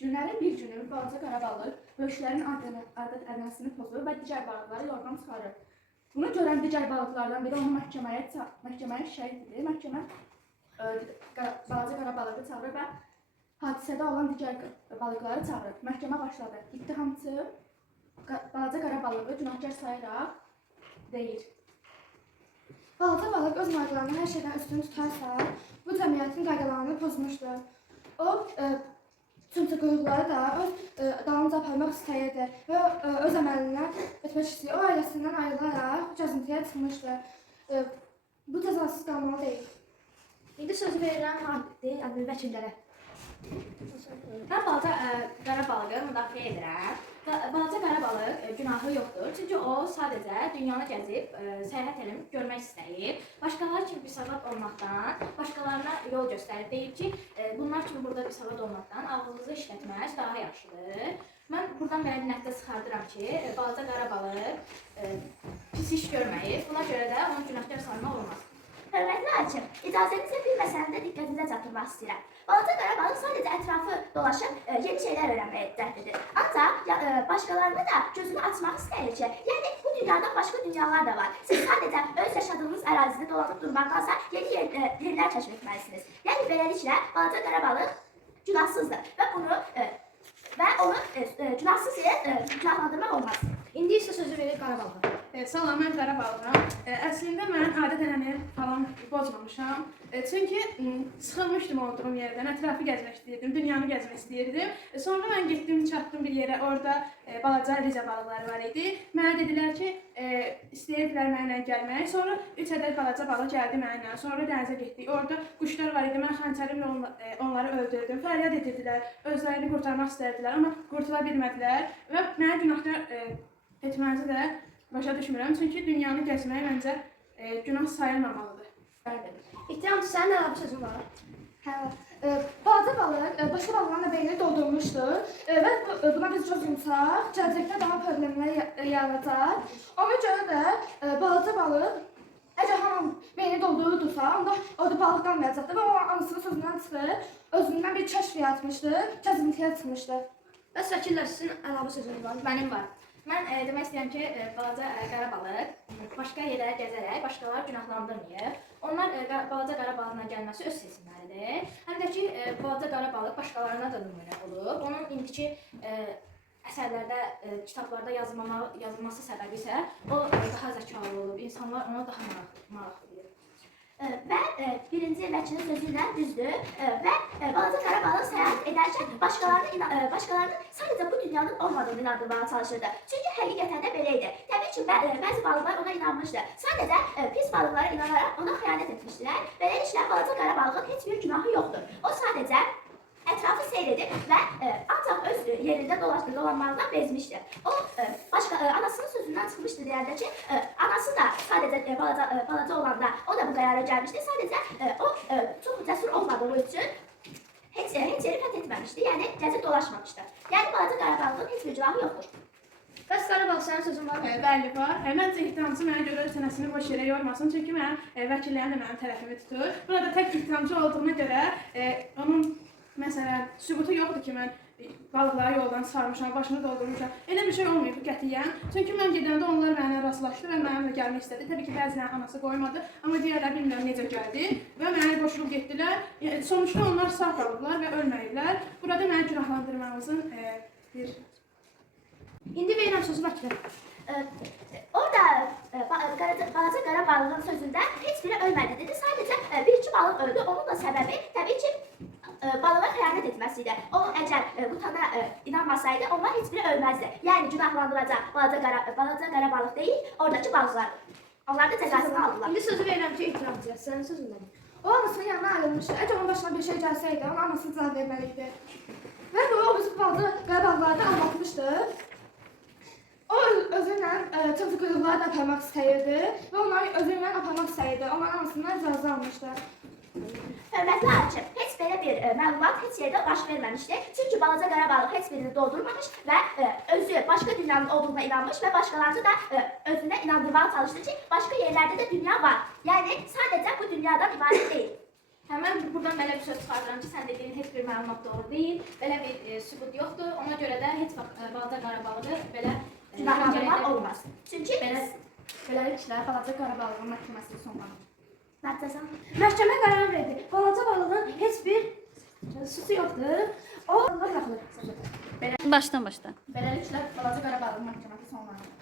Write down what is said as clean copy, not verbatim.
Günlərin bir günü balaca qara balıq böyüklərin adət-ənənəsini pozur və digər balıqları yoldan çıxarır. Bunu görən digər balıqlardan biri onu məhkəməyə şikayət edir. Məhkəmə balaca qara balığı çağırır və hadisədə olan digər balıqları çağırır. Məhkəmə başladı. İttihamçı balaca qara balığı günahkar sayaraq deyir: balaca balıq öz maraqlarını hər şeydən üstün tutarsa, bu cəmiyyətin qaydalarını pozmuşdur. O, çımçıqlıqları da öz dalınca aparmaq istəyirdi və öz əməlindən etmək istəyir. O, ailəsindən ayrılaraq gəzintiyə çıxmışdı. Bu cəzasız qalmalı deyil. İndi sözü verirəm vəkillərə. Mən balaca qara balığı müdafiə edirəm. Balaca qara balıq günahı yoxdur. Çünki o sadəcə dünyanı gəzib, səyahət edib, görmək istəyir. Başqaları kimi bir savad olmaqdan, başqalarına yol göstərib. Deyib ki, bunlar kimi burada bir savad olmaqdan ağlınızı işlətmək daha yaxşıdır. Mən buradan belə bir nəticə çıxardıram ki, balaca qara balıq pis iş görməyib. Buna görə də onu günahkar saymaq olmaz. Hörmətli hakim, icazənizlə bir məsələdə diqqətinizə çatdırmaq istəyirəm. Balaca qara balıq sadəcə ətrafı dolaşıb yeni şeylər öyrənməyə cəhd edir. Ancaq başqalarına da gözünü açmaq istəyir ki, yəni bu dünyada başqa dünyalar da var. Siz sadəcə öz yaşadığınız ərazini dolanıb durmaqdansa yeni yerlər kəşf etməlisiniz. Yəni beləliklə balaca qara balıq günahsızdır və onu günahsız yerə günahlandırmaq olmaz. İndi isə sözü verir qara balığa. Salam, mən qara balığam. Əslində mən adət-ənənəni falan pozmamışam. Çünki sıxılmışdım olduğum yerdən, ətrafı gəzmək istəyirdim, dünyanı gəzmək istəyirdim. Sonra mən getdim, çatdım bir yerə, orada balaca rica balıqları var idi. Mənə dedilər ki, istəyirdilər mənimlə gəlmək. Sonra 3 ədəd balaca balıq gəldi mənimlə. Sonra dənizə getdik. Orada quşlar var idi. Mən xəncərimlə onları öldürdüm. Fəryad edirdilər, özlərini qurtarmaq istərdilər, amma qurtula bilmədilər və mənə günahkar etmənizi də başa düşmürəm. Çünki dünyanı gəzmək məncə günah sayılmamalıdır. İttihamçı, sənin əlavə sözün var. Balaca balıq başqa balıqların da beynini doldurmuşdu və buna biz göz yumsaq, gələcəkdə daha problemlər yaradacaq. Ona görə də balaca balıq əgər hamı beyni doldururdursa, onda orada balıq qalmayacaqdı və o anasının sözündən çıxıb, özündən bir kəşf yaratmışdı, gəzintiyə çıxmışdı. Bəs vəkillər, sizin əlavə sözünüz var. Mənim var. Mən demək istəyirəm ki, balaca qara balıq başqa yerlərə gəzərək başqaları günahlandırmır. Onlar balaca qara balığına gəlməsi öz seçimləridir. Həm də ki, balaca qara balıq başqalarına da nümunə olub. Onun indiki əsərlərdə, kitablarda yazılması səbəbi isə o daha zəkalı olub. İnsanlar ona daha maraqlı bilir. Və birinci vəkilin sözü ilə düzdür və balaca qara balıq səyahət edərkən başqalarının sadəcə bu dünyanın olmadığını inandırmağa çalışırdı. Çünki həqiqətən də belə idi. Təbii ki, bəzi balıqlar ona inanmışdı. Sadəcə pis balıqlara inanaraq ona xəyanət etmişdilər. Beləliklə, balaca qara balığın heç bir günahı yoxdur. O sadəcə ətrafı seyr edib və ancaq öz yerində dolanmaqdan bezmişdi. O, anasının sözündən çıxmışdı deyəndə ki, anası da sadəcə balaca olanda o da bu qərara gəlmişdi. Sadəcə o çox cəsur olmadığı üçün heç yeri fəth etməmişdi, yəni gəzib dolaşmamışdı. Yəni balaca qara balığın heç bir günahı yoxdur. Bəs qara balıq, sənin sözün var mı? Bəli, var. Məncə ittihamçı mənə görə çənəsini boş yerə yormasın, çünki mənim vəkillərim də mənim tərəfimi tutur. Burada tək ittihamçı olduğuna görə onun məsələn, sübutu yoxdur ki, mən balıqları yoldan çıxarmışam, başını doldurmuşam. Elə bir şey olmayıb qətiyyən. Çünki mən gedəndə onlar mənimlə rastlaşdı və mənimlə gəlmək istədi. Təbii ki, bəzilərinin anası qoymadı, amma digərlər bilmirəm necə gəldi və mənə qoşulub getdilər. Sonuçta onlar sağ qalıblar və ölməyiblər. Burada məni günahlandırmağımızın bir... İndi verirəm sözü vəkilə. Orada balaca qara balığın sözündə heç biri ölmədi dedi. Sadəcə bir-iki balıq öldü. Onun da səbəbi təbii ki, balığa xəyanət etməsiydi. O, əgər qutana inanmasaydı, onlar heç biri ölməzdi. Yəni, günahlandıracaq balaca qara balıq deyil, oradakı balıqlar. Onlar da cəzasını aldılar. İndi sözü verirəm ki, ittihamçıya, sənin sözündən. O anasının yanına ayrılmışdı. Əgər onun başına bir şey gəlsəydi, ona anasını can verməliydi. Və o bizim balaca qara balıqları da anlatmışdı. O özüylə çımçıqlıqları da aparmaq istəyirdi və onları özüylə aparmaq istəyirdi. Onların anasından icazə almışdı. Hörmətli hakim, heç belə bir məlumat heç yerdə baş verməmişdi. Çünki balaca qara balıq heç birini doldurmamış və özü başqa dünyanın olduğuna inanmış və başqalarını da özünə inandırmağa çalışdı ki, başqa yerlərdə də dünya var. Yəni, sadəcə bu dünyadan ibarət deyil. Həmən buradan belə bir söz çıxardıram ki, sən dediyin heç bir məlumat doğru deyil, belə bir sübut yoxdur. Ona görə də heç vaxt balaca qara balığı belə Günahlandırmaq olmaz. Çünki Beləliklə, balaca qara balığın məhkəməsi sonlanır. Mərtəzən. məhkəmə qərar verdi. Balaca balığın heç bir suçu yoxdur. O buraxılır. Başdan başla. Beləliklə, balaca qara balığın məhkəməsi sonlanır.